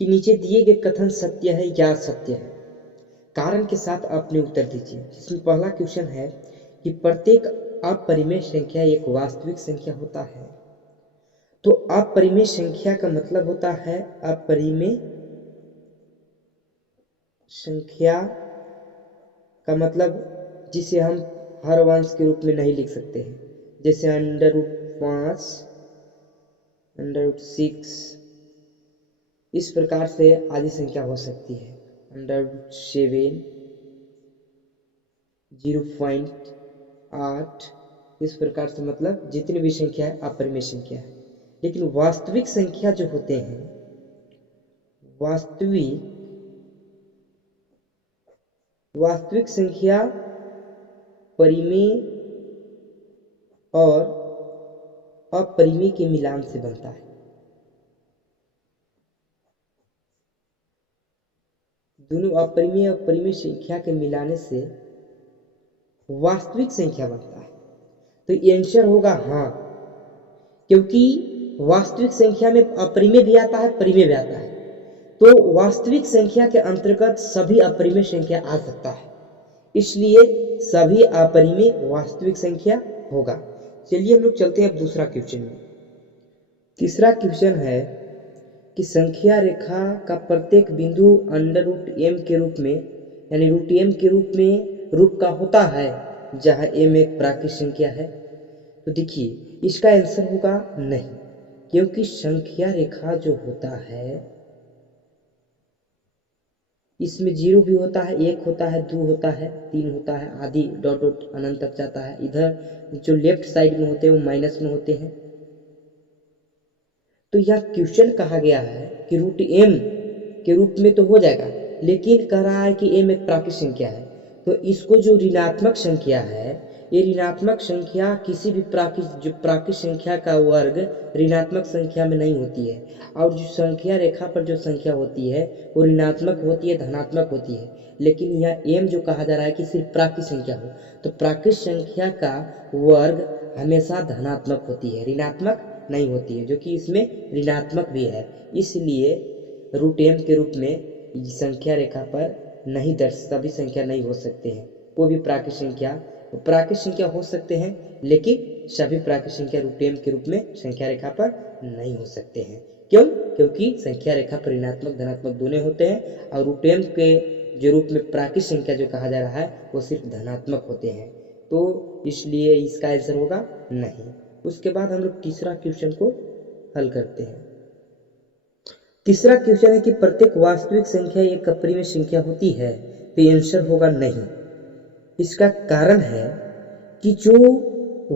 कि नीचे दिए गए कथन सत्य है या असत्य है, कारण के साथ अपने उत्तर दीजिए। जिसमें पहला क्वेश्चन है कि प्रत्येक अपरिमेय संख्या एक वास्तविक संख्या होता है। तो अपरिमेय संख्या का मतलब होता है अपरिमेय संख्या का मतलब जिसे हम हर वंश के रूप में नहीं लिख सकते हैं, जैसे √5, √6, इस प्रकार से आधी संख्या हो सकती है। √7, 0.8, इस प्रकार से मतलब जितनी भी संख्या है अपरिमेय संख्या है। लेकिन वास्तविक संख्या जो होते हैं, वास्तविक संख्या परिमेय और अपरिमेय के मिलान से बनता है। दोनों अपरिमेय और परिमेय संख्या के मिलाने से वास्तविक संख्या बनता है। तो ये आंसर होगा हाँ, क्योंकि वास्तविक संख्या में अपरिमेय भी आता है, परिमेय भी आता है। तो वास्तविक संख्या के अंतर्गत सभी अपरिमेय संख्या आ सकता है, इसलिए सभी अपरिमेय वास्तविक संख्या होगा। चलिए हम लोग चलते हैं अब दूसरा क्वेश्चन में। तीसरा क्वेश्चन है कि संख्या रेखा का प्रत्येक बिंदु √m के रूप में, यानी √m के रूप का होता है, जहां m एक प्राकृत संख्या है। तो देखिए इसका आंसर होगा नहीं, क्योंकि संख्या रेखा जो होता है इसमें 0 भी होता है, 1 होता है, 2 होता है, 3 होता है, आदि डॉट डॉट अनंत तक जाता है। इधर जो लेफ्ट साइड में होते हैं वो माइनस में होते हैं। तो यह क्वेश्चन कहा गया है कि √m के रूप में तो हो जाएगा, लेकिन कह रहा है कि m एक प्राकृत संख्या है। तो इसको जो ऋणात्मक संख्या है, ये ऋणात्मक संख्या किसी भी प्राकृत संख्या का वर्ग ऋणात्मक संख्या में नहीं होती है। और जो संख्या रेखा पर जो संख्या होती है वो ऋणात्मक होती है, धनात्मक होती है। लेकिन यह m जो कहा जा रहा है कि सिर्फ प्राकृत संख्या हो, तो प्राकृत संख्या का वर्ग हमेशा धनात्मक होती है, ऋणात्मक नहीं होती है, जो कि इसमें ऋणात्मक भी है। इसलिए √m के रूप में संख्या रेखा पर नहीं सभी संख्या नहीं हो सकते हैं। कोई भी प्राकृत संख्या हो सकते हैं, लेकिन सभी प्राकृत संख्या √m के रूप में संख्या रेखा पर नहीं हो सकते हैं। क्यों? क्योंकि संख्या रेखा पर ऋणात्मक धनात्मक दोनों होते हैं, और √m के जो रूप में प्राकृत संख्या जो कहा जा रहा है वो सिर्फ धनात्मक होते हैं। तो इसलिए इसका आंसर होगा नहीं। उसके बाद हम लोग तीसरा क्वेश्चन को हल करते हैं। तीसरा क्वेश्चन है कि प्रत्येक वास्तविक संख्या एक अपरिमेय संख्या होती है। तो आंसर होगा नहीं। इसका कारण है कि जो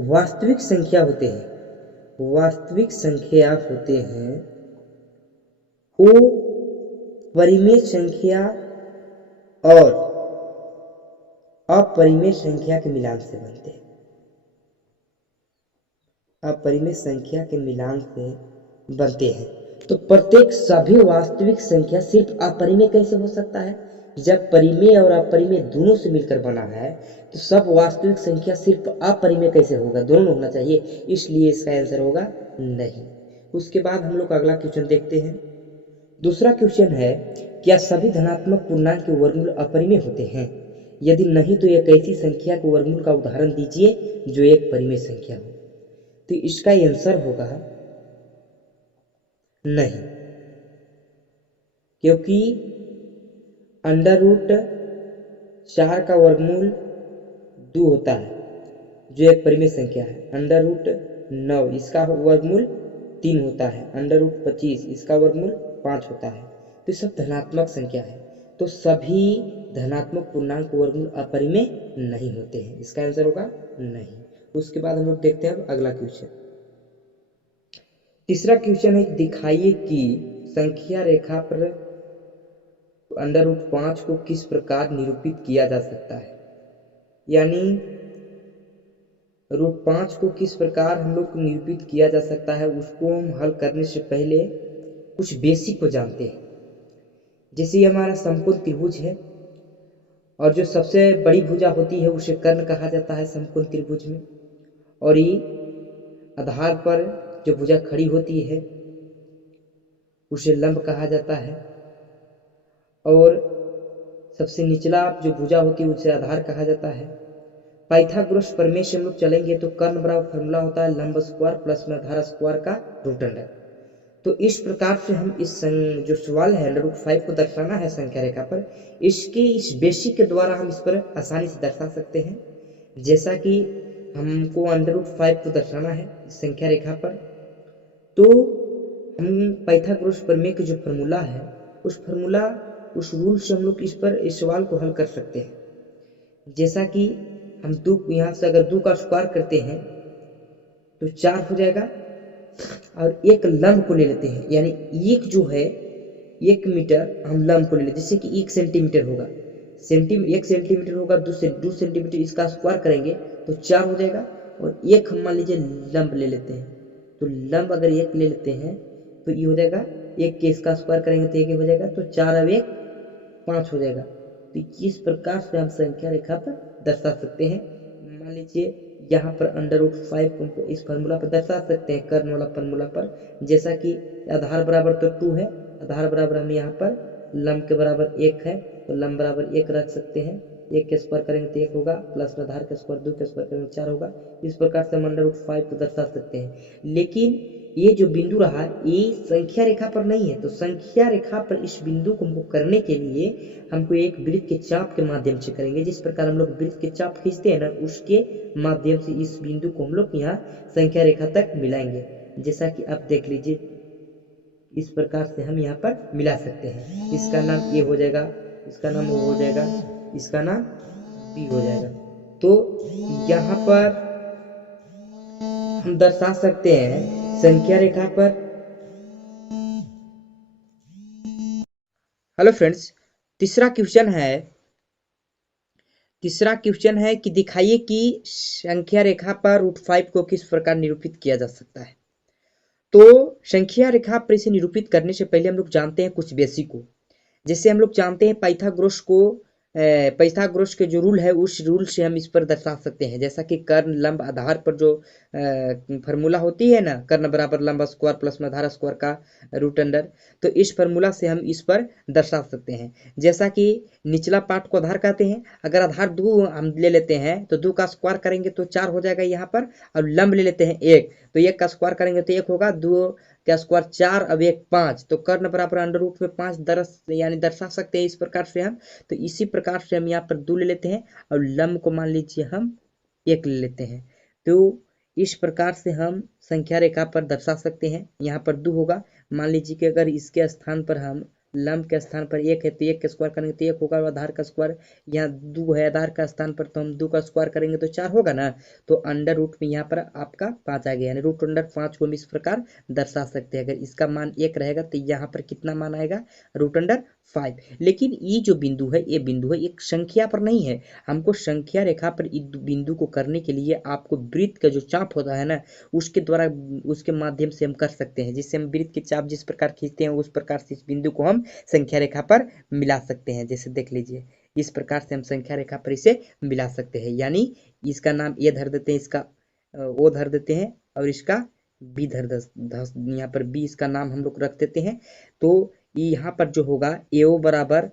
वास्तविक संख्या होते हैं वो परिमेय संख्या और अपरिमेय संख्या के मिलान से बनते हैं। अपरिमेय संख्या के मिलान से बनते हैं। तो प्रत्येक सभी वास्तविक संख्या सिर्फ अपरिमेय कैसे हो सकता है? जब परिमेय और अपरिमेय दोनों से मिलकर बना है, तो सब वास्तविक संख्या सिर्फ अपरिमेय कैसे होगा? दोनों होना चाहिए, इसलिए इसका आंसर होगा नहीं। उसके बाद हम लोग अगला क्वेश्चन देखते हैं। दूसरा क्वेश्चन है, क्या सभी धनात्मक पूर्णांक के वर्गमूल अपरिमेय होते हैं? यदि नहीं तो एक ऐसी संख्या के वर्गमूल का उदाहरण दीजिए जो एक परिमेय संख्या हो। तो इसका आंसर होगा नहीं, क्योंकि √4 का वर्गमूल 2 होता है, जो एक परिमेय संख्या है। √9 इसका वर्गमूल 3 होता है। √25 इसका वर्गमूल 5 होता है। तो सब धनात्मक संख्या है, तो सभी धनात्मक पूर्णांक वर्गमूल अपरिमेय नहीं होते हैं। इसका आंसर होगा नहीं। उसके बाद हम लोग देखते हैं अब अगला क्वेश्चन। तीसरा क्वेश्चन है, दिखाइए कि संख्या रेखा पर √5 को किस प्रकार निरूपित किया जा सकता है। यानी √5 को किस प्रकार हम लोग निरूपित किया जा सकता है, उसको हम हल करने से पहले कुछ बेसिक को जानते हैं। जैसे हमारा समकोण त्रिभुज है, और जो सबसे बड़ी भुजा होती है उसे कर्ण कहा जाता है समकोण त्रिभुज में, और ये आधार पर जो भुजा खड़ी होती है उसे लंब कहा जाता है। और सबसे निचला जो भुजा होती है उसे आधार कहा जाता है। पाइथागोरस प्रमेय से हम लोग चलेंगे तो कर्ण बराबर फॉर्मूला होता है लंब स्क्वायर प्लस में आधार स्क्वायर का रूट अंडर। तो इस प्रकार से हम इस जो सवाल है √5 को दर्शाना है संख्या रेखा पर, इसके इस बेसिक के द्वारा हम इस पर आसानी से दर्शा सकते हैं। जैसा कि हमको √5 को दर्शाना है इस संख्या रेखा पर, तो हम पाइथागोरस प्रमेय के जो फॉर्मूला है उस रूल से हम लोग इस सवाल को हल कर सकते हैं। जैसा कि हम यहाँ से अगर 2 का स्क्वायर करते हैं तो 4 हो जाएगा, और एक लंब को ले लेते हैं, यानी एक जो है 1 मीटर हम लंब को ले लेते हैं, जैसे कि 1 सेंटीमीटर होगा, 1 सेंटीमीटर होगा, 2 सेंटीमीटर इसका स्क्वायर करेंगे तो 4 हो जाएगा। और एक हम मान लीजिए लंब ले लेते हैं, तो लंब अगर 1 ले लेते हैं तो ये हो जाएगा 1 के इसका स्क्वायर करेंगे तो 1 हो जाएगा, तो 4 अब 1 5 हो जाएगा। तो इस प्रकार से हम संख्या रेखा पर दर्शा सकते हैं। मान लीजिए यहाँ पर √5 को इस फार्मूला पर दर्शा सकते हैं, कर्ण वाला फार्मूला पर। जैसा कि आधार बराबर तो 2 है, आधार बराबर हम यहाँ पर लंब के बराबर 1 है, तो लंब बराबर 1 रख सकते हैं। 1 के स्क्वायर करेंगे तो 1 होगा, प्लस में आधार का स्क्वायर 2 के स्क्वायर करेंगे 4 होगा। इस प्रकार से हम √5 को दर्शा सकते हैं। लेकिन ये जो बिंदु रहा ये संख्या रेखा पर नहीं है, तो संख्या रेखा पर इस बिंदु को हमको करने के लिए हमको एक वृत्त के चाप के माध्यम से करेंगे। जिस प्रकार हम लोग वृत्त के चाप खींचते हैं ना, उसके माध्यम से इस बिंदु को हम लोग यहाँ संख्या रेखा तक मिलाएंगे। जैसा कि आप देख लीजिए, इस प्रकार से हम यहाँ पर मिला सकते हैं। इसका नाम ए हो जाएगा, इसका नाम ओ हो जाएगा, इसका नाम बी हो जाएगा। तो यहाँ पर हम दर्शा सकते हैं संख्या रेखा पर। हेलो फ्रेंड्स, तीसरा क्वेश्चन है कि दिखाइए कि संख्या रेखा पर √5 को किस प्रकार निरूपित किया जा सकता है। तो संख्या रेखा पर इसे निरूपित करने से पहले हम लोग जानते हैं कुछ बेसिक को। जैसे हम लोग जानते हैं पाइथागोरस के जो रूल है उस रूल से हम इस पर दर्शा सकते हैं। जैसा कि कर्ण लंब आधार पर जो फार्मूला होती है ना, कर्ण बराबर लंब स्क्वायर प्लस में आधार स्क्वायर का रूट अंडर, तो इस फार्मूला से हम इस पर दर्शा सकते हैं। जैसा कि निचला पार्ट को आधार कहते हैं, अगर आधार 2 हम ले लेते हैं तो 2 का स्क्वायर करेंगे तो 4 हो जाएगा यहाँ पर, और लंब ले लेते हैं 1, तो 1 का स्क्वायर करेंगे तो 1 होगा, 2 का स्क्वायर 4, अब 1 5, तो कर्ण बराबर √5 यानी दर्शा सकते हैं इस प्रकार से हम। तो इसी प्रकार से हम यहाँ पर 2 ले लेते हैं और लंब को मान लीजिए हम 1 ले लेते हैं। तो इस प्रकार से हम संख्या रेखा पर दर्शा सकते हैं। यहाँ पर 2 होगा, मान लीजिए कि अगर इसके स्थान पर हम लंब के स्थान पर 1 है तो 1 का स्क्वायर करेंगे तो 1 होगा, और आधार का स्क्वायर यहाँ 2 है आधार का स्थान पर, तो हम 2 का स्क्वायर करेंगे तो 4 होगा ना। तो अंडर रूट में यहाँ पर आपका 5 आ गया, यानी √5 को हम इस प्रकार दर्शा सकते हैं। अगर इसका मान 1 रहेगा तो यहाँ पर कितना मान आएगा, √5। लेकिन ये जो बिंदु है ये बिंदु है एक संख्या पर नहीं है। हमको संख्या रेखा पर इस बिंदु को करने के लिए आपको वृत्त का जो चाप होता है ना, उसके द्वारा उसके माध्यम से हम कर सकते हैं। जिससे हम वृत्त के चाप जिस प्रकार खींचते हैं उस प्रकार से इस बिंदु को हम संख्या रेखा पर मिला सकते हैं। जैसे देख लीजिए, इस प्रकार से हम संख्या रेखा पर इसे मिला सकते हैं। यानी इसका नाम ए धर देते हैं, इसका ओ धर देते हैं, और इसका बी यहाँ पर बी इसका नाम हम लोग रख देते हैं। तो यहाँ पर जो होगा एओ बराबर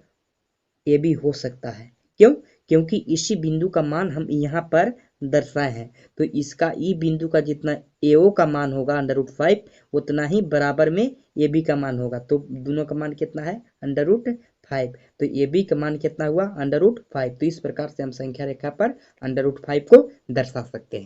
ए बी हो सकता है। क्यों? क्योंकि इसी बिंदु का मान हम यहाँ पर दर्शाए हैं। तो इसका ई बिंदु का जितना एओ का मान होगा √5 उतना ही बराबर में ए बी का मान होगा। तो दोनों का मान कितना है, √5। तो ए बी का मान कितना हुआ, √5। तो इस प्रकार से हम संख्या रेखा पर √5 को दर्शा सकते हैं।